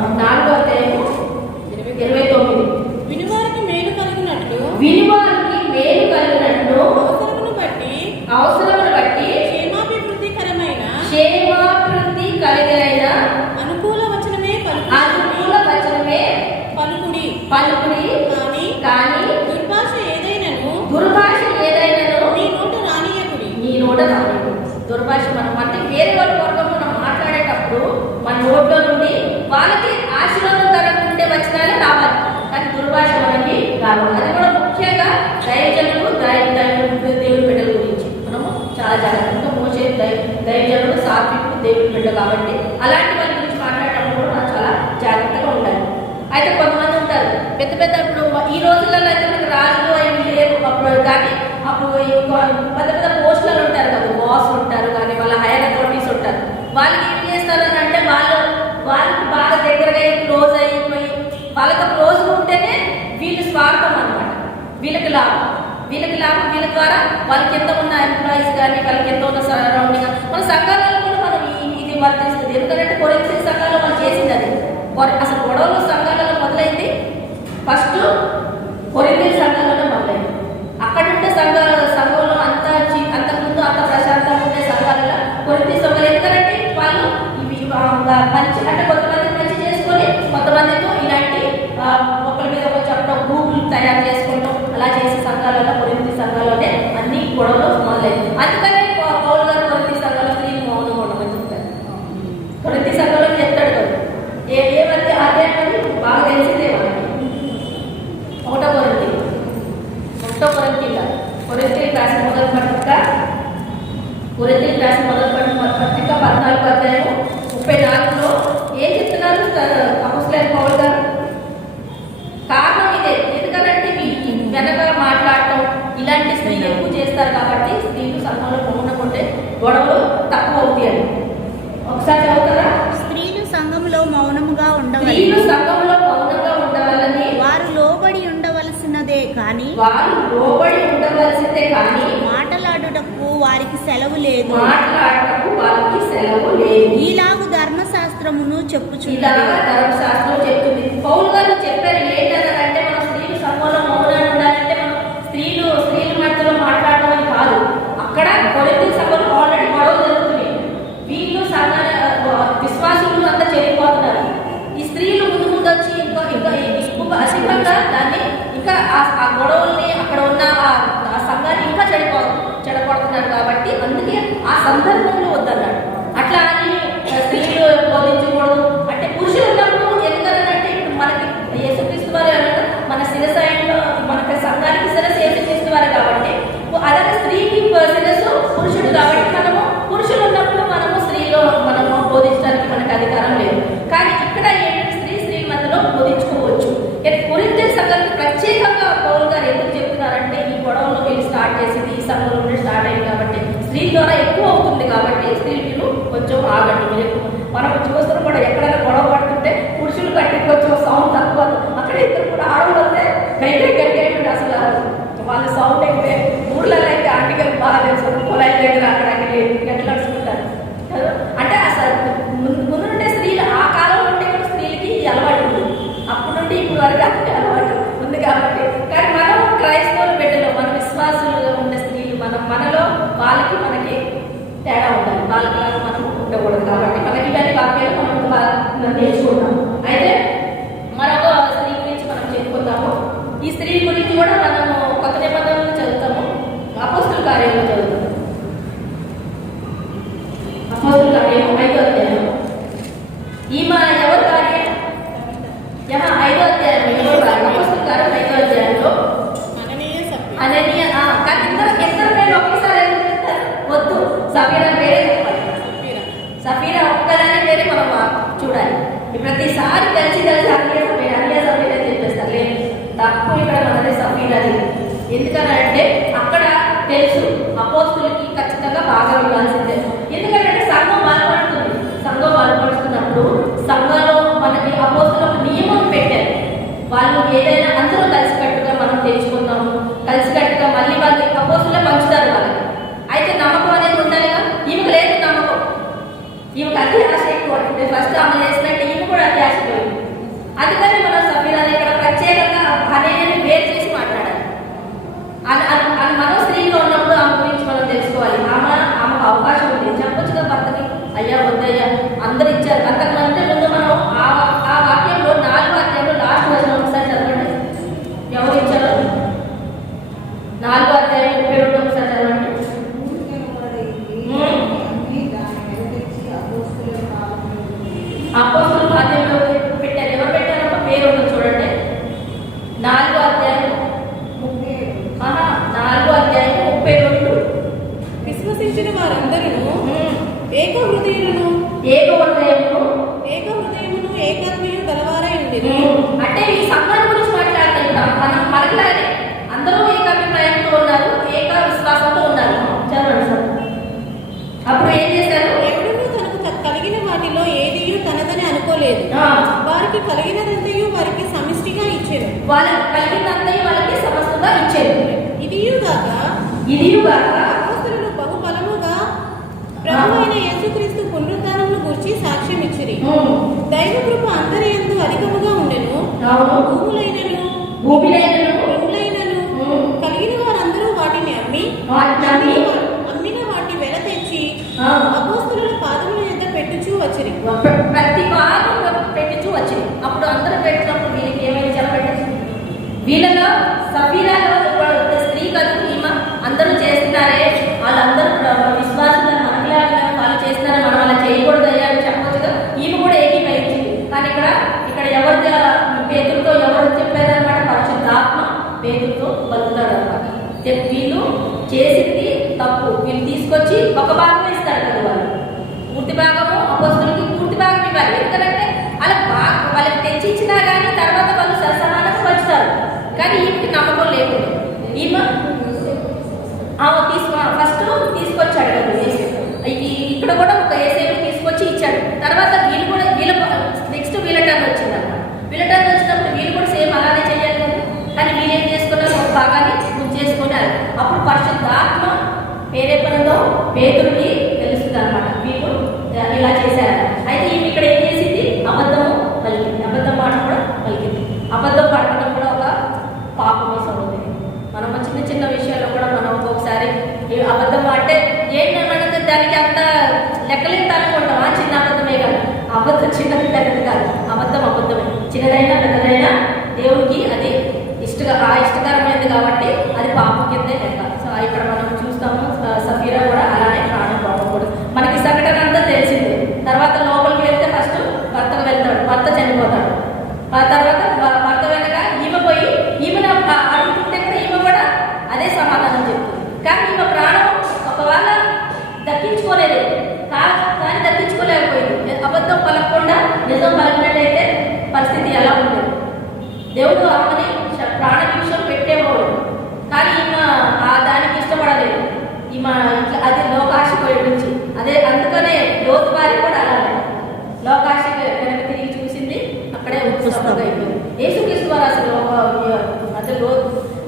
4వ అధ్యాయము 29. వినివారికి మేలు కలిగినట్లు అవసరమును బట్టి క్షేమాభివృద్ధికరమైన అనుకూల వచనమే పలుకుడి కానీ దుర్భాష ఏదైనను నీ నోట రానియకుడి. దుర్భాష మనం అంటే వేరే వాళ్ళ కొరకు మనం మాట్లాడేటప్పుడు మన నోట్లో నుండి వాళ్ళకి ఆశీర్వాదం కలగకుండే వచనాలే రావాలి, కానీ దుర్భాష మనకి రావాలి. అది కూడా ముఖ్యంగా దైవజనులు దేవుడి బిడ్డల గురించి మనము చాలా జాగ్రత్తగా మోసే దైవజనుడు సాత్వికుడు దేవుడి బిడ్డ కాబట్టి అలాంటి వాళ్ళ గురించి మాట్లాడేటప్పుడు కూడా మనం చాలా జాగ్రత్తగా ఉండాలి. అయితే కొంతమంది ఉంటారు పెద్ద పెద్ద ఇప్పుడు ఈ రోజులలో అయితే మనకి రాజులు అవి లేరు అప్పుడు, కానీ అప్పుడు పెద్ద పెద్ద పోస్టులలో ఉంటారు కదా, బాస్ ఉంటారు కానీ వాళ్ళ హైయర్ అథారిటీస్ ఉంటారు. వాళ్ళకి ఏం చేస్తారు అని అంటే వాళ్ళకి బాగా దగ్గరగా క్లోజ్ అయిపోయి వాళ్ళతో క్లోజ్గా ఉంటేనే వీళ్ళు స్వార్థం అనమాట. వీళ్ళకి లాభం వీళ్ళ ద్వారా వాళ్ళకి ఎంత ఉన్న ఎంప్లాయీస్ కానీ వాళ్ళకి ఎంత ఉన్న సరౌండింగ్ మన సంఘాలలో కూడా మనం ఇది వర్తిస్తుంది. ఎందుకంటే కొరింథీ సంఘాల్లో మనం చేసింది అది. అసలు గొడవలు సంఘాలలో మొదలైంది ఫస్ట్ కొరింథీ సంఘాలలో మొదలైంది. అక్కడ ఉండే సంఘంలో అంతకుముందు అంత ప్రశాంతంగా ఉండే సంఘాలలో కొరింథీ సంఘాలు ఎందుకంటే వాళ్ళు మంచి అంటే కొంతమంది మంచి చేసుకొని కొంతమందితో ఇలాంటి ఒకరి మీద ఒక చెప్పడం గ్రూపులు తయారు చేసుకుంటాం అలా చేసే సంఘాలలో కొరింథీ సంఘాల్లోనే అన్ని గొడవలు మొదలైంది. అందుకనే పౌలు గారు కొరింథీ సంఘాల్లో స్త్రీలు మౌనంగా ఉండమని చెప్తారు. కొరింథీ సంఘంలో చెప్తాడు కదా ఏమంటే అదే అని బాగా తెలిసిందే మనకి. ఒకటో కొరింథీ రాసిన మొదటి పత్రిక 14వ అధ్యాయం 34లో ఏం చెప్తున్నారు అపొస్తలుడైన పౌలు గారు? కారణం ఇదే. ఎందుకంటే వెనక మాట్లాడటం ఇలాంటి స్త్రీలు ఎక్కువ చేస్తారు కాబట్టి స్త్రీలు సంఘంలో మౌనకుంటే గొడవలు తక్కువ అవుతాయి. ఒకసారి చదువుతారా? స్త్రీలు సంఘంలో మౌనముగా ఉండవాలని వారు లోబడి ఉండవలసినదే కానీ మాటలాడుటకు వారికి సెలవు లేదు. ఈలాగు ధర్మశాస్త్రమును చెప్పుచున్నది. పౌలు గారు చెప్పారు ఏంటంటే మనం స్త్రీలు సంఘంలో మౌనంగా ఉండాలంటే మనం స్త్రీలు మధ్యలో మాట్లాడడం అని కాదు. అక్కడ కొరింథీ సంఘంలో ఆల్రెడీ గొడవ జరుగుతుంది. వీళ్ళు విశ్వాసులు అంతా చెడిపోతున్నారు. ఈ స్త్రీలు ముందు వచ్చి ఇంకా అసిద్ధంగా దాన్ని ఇంకా ఆ గొడవల్ని అక్కడ ఉన్న ఆ సంఘాన్ని ఇంకా చెడపడుతున్నారు కాబట్టి అందుకే ఆ సందర్భంలో వద్దన్నాడు. అట్లా అని స్త్రీలు బోధించకూడదు అంటే పురుషులు ఉన్నప్పుడు ఎందుకంటే ఇప్పుడు మనకి యేసుక్రీస్తు వారు మన శిరసాయంలో మనకి సంఘానికి శిరస్సు యేసుక్రీస్తు వారు కాబట్టి అలాగే స్త్రీకి శిరస్సు పురుషుడు కాబట్టి మనము పురుషులు ఉన్నప్పుడు మనము బోధించడానికి మనకు అధికారం లేదు. కానీ ఇక్కడ ఏంటంటే స్త్రీ మధ్యలో బోధించుకోవచ్చు. కొరింథీ సంఘానికి ప్రత్యేకంగా పౌలు గారు ఎందుకు చెప్తున్నారంటే ఈ గొడవలో వీళ్ళు స్టార్ట్ చేసింది ఈ సంఘంలో స్టార్ట్ అయింది కాబట్టి స్త్రీ ద్వారా ఎక్కువ అవుతుంది కాబట్టి స్త్రీలు కొంచెం ఆగండి. మీరు మనం చూస్తున్నాం కూడా ఎక్కడైనా గొడవ పడుతుంటే పురుషులు కట్టి కొంచెం సౌండ్ తక్కువ, అక్కడ ఇద్దరు కూడా ఆడవాళ్ళు వస్తే గట్టి అసలు వాళ్ళ సౌండ్ అయితే ఊర్లలో అయితే ఆంటికలు బాగా తెలుసు పొలాయి దగ్గర అక్కడ ఎట్లా నడుచుకుంటారు అంటే అసలు ముందు నుండే స్త్రీలు ఆ కాలంలో ఉండే స్త్రీలకి అలవాటు ఉంది. అప్పుడు నుండి ఇప్పుడు వరకు అదే అలవాటు ఉంది కాబట్టి కానీ మనం క్రైస్తవుల బిడ్డలో మన విశ్వాసులుగా ఉండే స్త్రీలు మనలో మనకి తేడా ఉండాలి. వాళ్ళకి మనం ఉండకూడదు కాబట్టి మనకి ఇవన్నీ వాక్యాలు మనం నేర్చుకుంటాం. అయితే మరొక స్త్రీ గురించి మనం చెప్పుకుందాము. ఈ స్త్రీ గురించి కూడా మనము కొత్త నిబంధనలు చదువుతాము. అపొస్తలుల కార్యంలో చదువుతాము. అపొస్తలుల కార్యం 5వ అధ్యాయం. ఈమె ఎవరి కార్యం? 5వ అధ్యాయం అపొస్తలుల కార్యం 5వ అధ్యాయంలో అననీయ కానీ ఇద్దరు పేరు ఒకేసారి వద్దు. సఫీరా పేరే చెప్పాలి. సఫీరా ఒక్కదాని పేరే మనం చూడాలి. ప్రతిసారి కలిసి అన్య సఫీరా చెప్పేస్తారు. లేదు తక్కువ ఇక్కడ మనది సఫీరాది. ఎందుకనంటే అక్కడ తెలుసు అపోస్తులకి ఖచ్చితంగా బాగా ఇవ్వాల్సిందే. ఎందుకంటే సంఘం బలపడుతున్నప్పుడు సంఘంలో మనకి అపోస్తులకు నియమం పెట్టారు. వాళ్ళు ఏదైనా అందరూ కలిసికట్టుగా మనం తెచ్చుకుందాము, కలిసికట్టుగా మళ్ళీ వాళ్ళు అపోస్తులే పంచుతారు వాళ్ళకి. అయితే నమ్మకం అనేది ఉండాలిగా. ఈమెకు లేదు నమ్మకం. ఈమెకు అతి ఆశ ఎక్కువ. ఫస్ట్ ఆమె చేసినట్టు ఈమె కూడా అతి ఆశ పోయింది. వచ్చేది. అంటే ఈ సంఘాల గురించి మాట్లాడతాయి కూడా మనం మనలాగే అందరూ ఏకాభిప్రాయంతో ఉన్నారు, ఏక విశ్వాసంతో ఉన్నారు. చదవండి సార్. అప్పుడు ఏం చేశారు? ఎవడును తనకు కలిగిన వాటిలో ఏదియు తనదని అనుకోలేదు. వారికి కలిగినదంతయు వారికి సమిష్టిగా ఇచ్చేది. వాళ్ళకి కలిగినంతయు వాళ్ళకి సమస్తంగా ఇచ్చేది. ఇదియుగాక అపోస్తలులు బహుబలముగా ప్రభువైన యేసుక్రీస్తు పునరుద్ధానమును గూర్చి సాక్ష్యం ఇచ్చిరి. దైవ కృప అందరి యందు అధికముగా ఉండెను. భూములైనను ఇండ్లైనను కలిగిన వారందరూ వాటిని అమ్మిన వాటి వెల తెచ్చి అపోస్తలుల పాదముల యొద్ద పెట్టుచూ వచ్చిరి. ప్రతి వారు పెట్టుచూ వచ్చిరి. అప్పుడు అందరూ పెట్టినప్పుడు వీళ్ళకి ఏమైనా చెప్పండి. వీళ్ళలో సఫీరాలో స్త్రీ కదా ఈమె అందరూ చేస్తున్నారే, వాళ్ళందరూ విశ్వాసంగా మనలాగా వాళ్ళు చేస్తున్నారని మనం అలా చేయకూడదు అయ్యా అని చెప్పొచ్చుగా. ఈమె కూడా ఏకీభవించింది. కానీ ఇక్కడ ఎవరు పేతులతో ఎవరు చెప్పారనమాట? పరిశుద్ధాత్మ పేతులతో పలుకుతాడు అనమాట. వీళ్ళు చేసింది తప్పు, వీళ్ళు తీసుకొచ్చి ఒక భాగం ఇస్తారు కదా, వాళ్ళు పూర్తి భాగము అపోస్తలులకి పూర్తి భాగం ఇవ్వాలి. ఎందుకంటే వాళ్ళకి తెచ్చి ఇచ్చినా కానీ తర్వాత వాళ్ళు సమానంగా పంచుతారు. కానీ ఈమెకి నమ్మకం లేకుండా ఈమె ఫస్ట్ తీసుకొచ్చాడు కదా ఇక్కడ కూడా ఒక ఏసేపు తీసుకొచ్చి ఇచ్చాడు. తర్వాత వీళ్ళ నెక్స్ట్ వీళ్ళ టర్న్ వచ్చింది అన్నమాట. వీళ్ళ టర్న్ వచ్చినప్పుడు వీళ్ళు కూడా సేమ్ అలానే చేయాలి కదా. కానీ వీళ్ళు ఏం చేసుకున్నారు? ఒక భాగాన్ని చేసుకున్నారు. అప్పుడు పరిశుద్ధాత్మ పేరేపనదో పేతుడికి తెలుస్తుంది అనమాట, వీళ్ళు ఇలా చేశారు. అయితే ఈమె ఇక్కడ ఏం చేసింది? అబద్ధము పలికింది. అబద్ధం మాట కూడా పలికింది. అబద్ధం పడటం కూడా ఒక పాపమే సౌంది. మనం చిన్న చిన్న విషయాల్లో కూడా మనం ఒక్కొక్కసారి అబద్ధం అంటే ఏంటంటే దానికి అంత లెక్కలేని అనుకుంటాం. చిన్న అబద్ధమే కాదు, అబద్ధం చిన్నది పెద్దది కాదు, అబద్ధమే. చిన్నదైనా పెద్దదైనా దేవుడికి అది ఇష్టకరమైనది కాబట్టి అది పాపం కిందే లెక్క. సో ఇక్కడ మనం చూస్తాము సఫీరా కూడా అలానే ప్రాణం పోకూడదు. మనకి సంఘటన అంతా తెలిసిందే. తర్వాత లోపలికి వెళ్తే ఫస్ట్ భర్తకు వెళ్తాడు, భర్త చనిపోతాడు. ఆ తర్వాత భర్త వెనక ఈమె పోయి ఈమెను అడుగుతుంటే కూడా ఈమె కూడా అదే సమాధానం చెప్తుంది. కానీ ఈమె ప్రాణం ఒకవేళ దక్కించుకోలేదు, కానీ దక్కించుకోలేకపోయింది. అబద్ధం పలకకుండా నిజం పలికినట్టయితే పరిస్థితి ఎలా ఉంటుంది? దేవుడు ఆమెని ప్రాణభిక్షం పెట్టేవాడు. కానీ ఈమె దానికి ఇష్టపడలేదు. ఈమె అది లోకాశ నుంచి అదే. అందుకనే లోతు భార్య కూడా అలానే లోకాశ వెనక తిరిగి చూసింది, అక్కడే ఉత్సవంగా అయిపోయింది. యేసుక్రీస్తు వారు అసలు అదే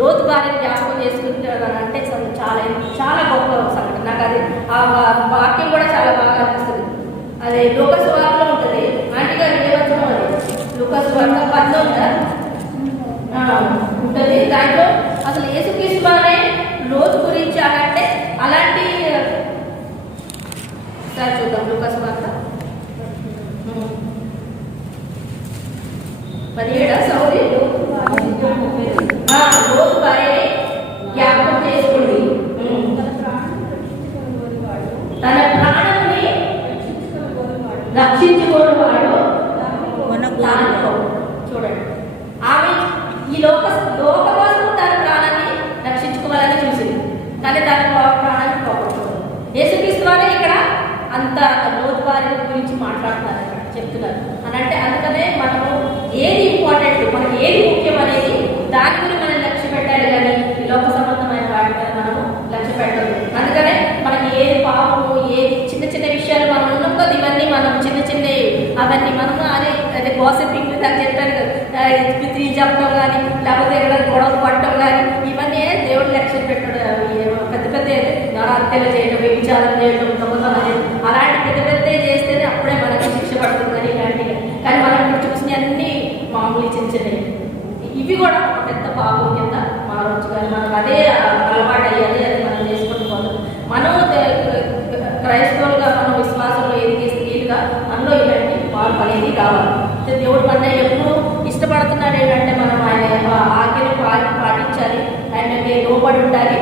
లోతు భార్య జ్ఞాపకం చేసుకుంటారంటే చాలా చాలా గొప్ప సంఘటన. నాకు అది ఆ వాక్యం కూడా చాలా బాగా అనిపిస్తుంది. అదే లూకాసు వార్తలో ఉంటుంది. ఆంటీ గారు ఏమవుతుందో అది లూకాసు వార్త 19 ఉంటుంది. దాంట్లో అసలు యేసుక్రీస్తు వారే లోతు గురించి అంటే అలాంటి సార్ చూద్దాం. లూకాసు వార్త 17 సౌరి లోతు భార్యని జ్ఞాపకం చేసుకోండి. తన ప్రాణాన్ని రక్షించుకోవాడు. చూడండి, ఆమె ఈ లోక కోసం తన ప్రాణాన్ని రక్షించుకోవాలని చూసింది, కానీ తన ప్రాణాన్ని పోగొట్టుకోవాలి. యేసుక్రీస్తు వారే ఇక్కడ అంత లోతు భార్య గురించి మాట్లాడుతున్నారు, చెప్తున్నారు అని అంటే. అందుకనే మనము ఏది ఇంపార్టెంట్, మనకి ఏది ముఖ్యం అనేది దాని గురించి మనం లక్ష్య పెట్టాలి. కానీ ఈ లోక సంబంధమైన వాటి మీద మనము లక్ష్య పెట్టదు. అందుకనే మనకి ఏది పాపము, ఏది చిన్న చిన్న విషయాలు మనం ఉన్నాం కదా, ఇవన్నీ మనం చిన్న అవన్నీ మనము అదే గాసిపింగ్ అని చెప్పాను కదా, పిత్రి చెప్పడం కానీ లేకపోతే ఎక్కడ గొడవ పడటం కానీ ఇవన్నీ దేవుడు లక్ష్యం పెట్టడం. పెద్ద హత్యలు చేయడం, వ్యభిచారం చేయడం, దొంగతనం చేయడం అలాంటి పెద్ద చేస్తేనే అప్పుడే మనకి శిక్ష పడుతుందని ఇలాంటివి. కానీ మనం ఇప్పుడు చూసిన అన్ని మామూలు చిన్న ఇవి కూడా ఒక పెద్ద పాపం కింద మారవచ్చు. కానీ మనం అదే అలవాటు అయ్యేది, అది మనం చేసుకుంటూ పోతాం. మనం క్రైస్తవులుగా మనం విశ్వాసంలో ఎదిగే స్త్రీలుగా మనలో ఇలాంటి మార్పు అనేది కావాలి. దేవుడు మన ఎప్పుడు ఇష్టపడుతున్నాడు ఏంటంటే మనం ఆయన ఆజ్ఞను పాటించాలి, ఆయనకి లోబడి ఉండాలి.